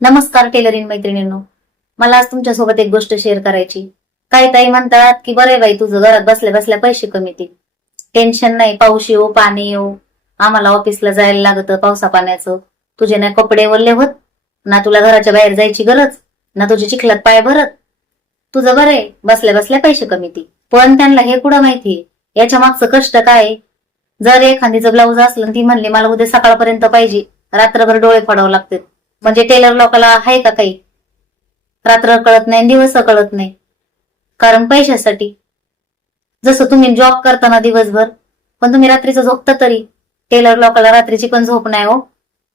नमस्कार टेलरिंग मैत्रिणींनो. मला आज तुमच्यासोबत एक गोष्ट शेअर करायची. काही ताई म्हणतात की बरे बाई तुझं घरात बसल्या बसल्या पैसे कमी येतील, टेन्शन नाही, पाऊस येऊ पाणी येऊ, आम्हाला ऑफिसला जायला लागतं पावसा पाण्याचं, तुझे ना कपडे ओले होत, ना तुला घराच्या बाहेर जायची गरज, ना तुझे चिखलात पाय भरत, तुझं बरं आहे बसल्या बसल्या पैसे कमी येतील. पण त्यांना हे कुठं माहितीये याच्या मागचं कष्ट काय आहे? जर एखादीचं ब्लाऊज असलं ती म्हणली मला उद्या सकाळपर्यंत पाहिजे, रात्रभर डोळे फोडावं लागतात. म्हणजे टेलर लोकांना आहे का काही? रात्र कळत नाही दिवस कळत नाही, कारण पैशासाठी. जसं तुम्ही जॉब करताना दिवसभर, पण तुम्ही रात्रीचं झोपता तरी. टेलर लोकांना रात्रीची पण झोप नाही हो.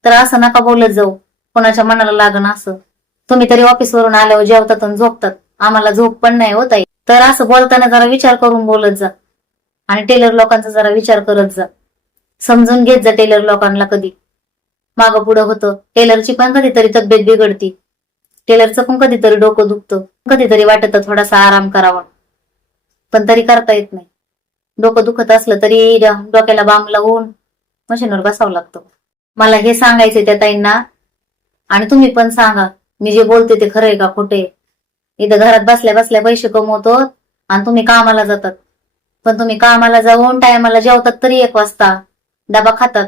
तर असं नका बोलत जाऊ, कोणाच्या मनाला लागण असं. तुम्ही तरी ऑफिसवरून आल्यावर जेवतात आणि झोपतात, आम्हाला झोप पण नाही होत आहे. तर असं बोलताना जरा विचार करून बोलत जा, आणि टेलर लोकांचा जरा विचार करत जा. समजून घेत जा टेलर लोकांना. कधी मागं पुढं होतं, टेलरची पण कधीतरी तब्येत बिघडती, टेलरचं पण कधीतरी डोकं दुखतं, कधीतरी वाटतं थोडासा आराम करावा, पण तरी करता येत नाही. डोकं दुखत असलं तरी डोक्याला बाम लावून मशीनवर बसावं लागतं. मला हे सांगायचंय त्या ताईंना, आणि तुम्ही पण सांगा मी जे बोलते ते खरंय का खोटे. इथं घरात बसल्या बसल्या पैसे कमवतो आणि तुम्ही कामाला जातात, पण तुम्ही कामाला जाऊन टायमाला जेवतात तरी 1 वाजता, डबा खातात.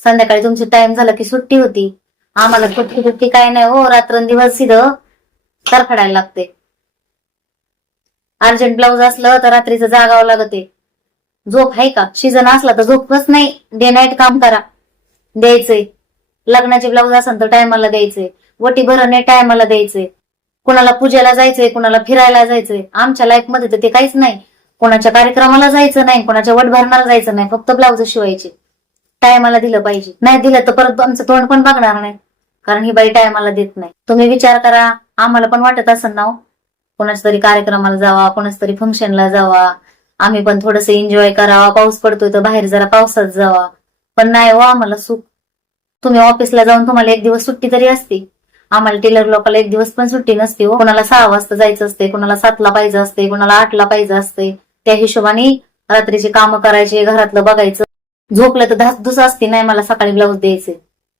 संध्याकाळी तुमची टाइम झाला की सुट्टी होती. आम्हाला सुट्टी काय नाही हो, रात्रंदिवस सिधं तरफडायला लागते. अर्जंट ब्लाऊज असलं तर रात्रीचं जागावं लागते. झोप आहे का? सीझन असला तर झोपच नाही, डे नाईट काम करा. द्यायचंय लग्नाचे ब्लाऊज असेल तर टायमाला द्यायचंय, वटी भरणे टायमाला द्यायचंय, कुणाला पूजेला जायचंय, कुणाला फिरायला जायचंय. आमच्या लाईफ मध्ये तर ते काहीच नाही. कोणाच्या कार्यक्रमाला जायचं नाही, कोणाच्या वट भरणाला जायचं नाही, फक्त ब्लाऊज शिवायचे. टायमाला दिलं पाहिजे, नाही दिलं तर परत आमचं तोंड पण बघणार नाही, कारण ही बाई टायमाला देत नाही. तुम्ही विचार करा, आम्हाला पण वाटत असेल ना कोणाच्या तरी कार्यक्रमाला जावा, कोणाच्या तरी फंक्शनला जावा, आम्ही पण थोडस एन्जॉय करावा, पाऊस पडतोय तर बाहेर जरा पावसात जावा. पण नाही हो आम्हाला सुख. तुम्ही ऑफिसला जाऊन तुम्हाला 1 दिवस सुट्टी तरी असते, आम्हाला टेलर लोकांना 1 दिवस पण सुट्टी नसते हो. कोणाला 6 वाजता जायचं असते, कोणाला 7ला पाहिजे असते, कोणाला 8ला पाहिजे असते. त्या हिशोबाने रात्रीची कामं करायची, घरातलं बघायचं. झोपलं तर धासधूस असते, नाही मला सकाळी ब्लाऊज द्यायचे.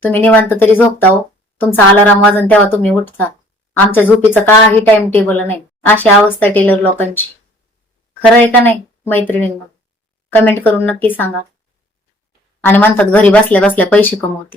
तुम्ही निवांत तरी झोपता हो, तुमचा अलाराम वाजन तेव्हा तुम्ही उठता. आमच्या झोपीचं काही टाइम टेबल नाही. अशी अवस्था टेलर लोकांची. खरं आहे का नाही मैत्रिणींना? कमेंट करून नक्की सांगा. आणि म्हणतात घरी बसल्या बसल्या पैसे कमवते.